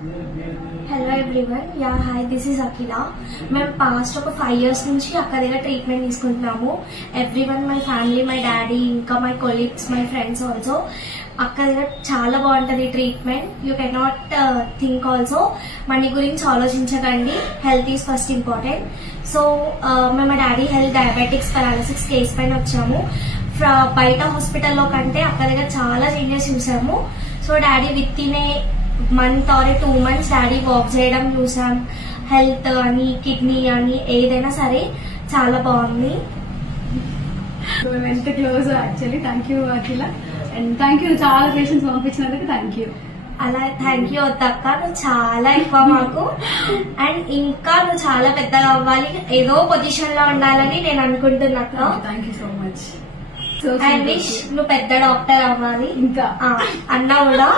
Hello everyone, hi, this is Akhila. మేము past ఒక 5 years నుంచి అక్క దగ్గర ట్రీట్మెంట్ తీసుకుంటున్నాము. Everyone, my family, my daddy, ఇంకా my colleagues, my friends also. అక్క దగ్గర చాలా బాగుంటుంది treatment. You cannot think also. Money గురించి ఆలోచించకండి. Health is first important. So మేము మా daddy health diabetics paralysis case పైన వచ్చాము. బయట హాస్పిటల్లో కంటే అక్క దగ్గర చాలా చేంజెస్ చూసాము. So daddy with in a month or 2 months daddy walk చేయడం చూసాం. హెల్త్ అని, కిడ్నీ అని, ఏదైనా సరే చాలా బాగుంది. మేము ఎంత close actually. Thank you Akhila, and thank you చాలా పేషెంట్స్ పంపించినందుకు. Thank you. అలా థ్యాంక్ యూ వద్దక్క, నువ్వు చాలా ఎక్కువ మాకు. అండ్ ఇంకా నువ్వు చాలా పెద్దగా అవ్వాలి, ఏదో పొజిషన్ లో ఉండాలని నేను అనుకుంటున్నాక. Thank you so much. I wish నువ్వు పెద్ద డాక్టర్ అవ్వాలి. ఇంకా అన్నా కూడా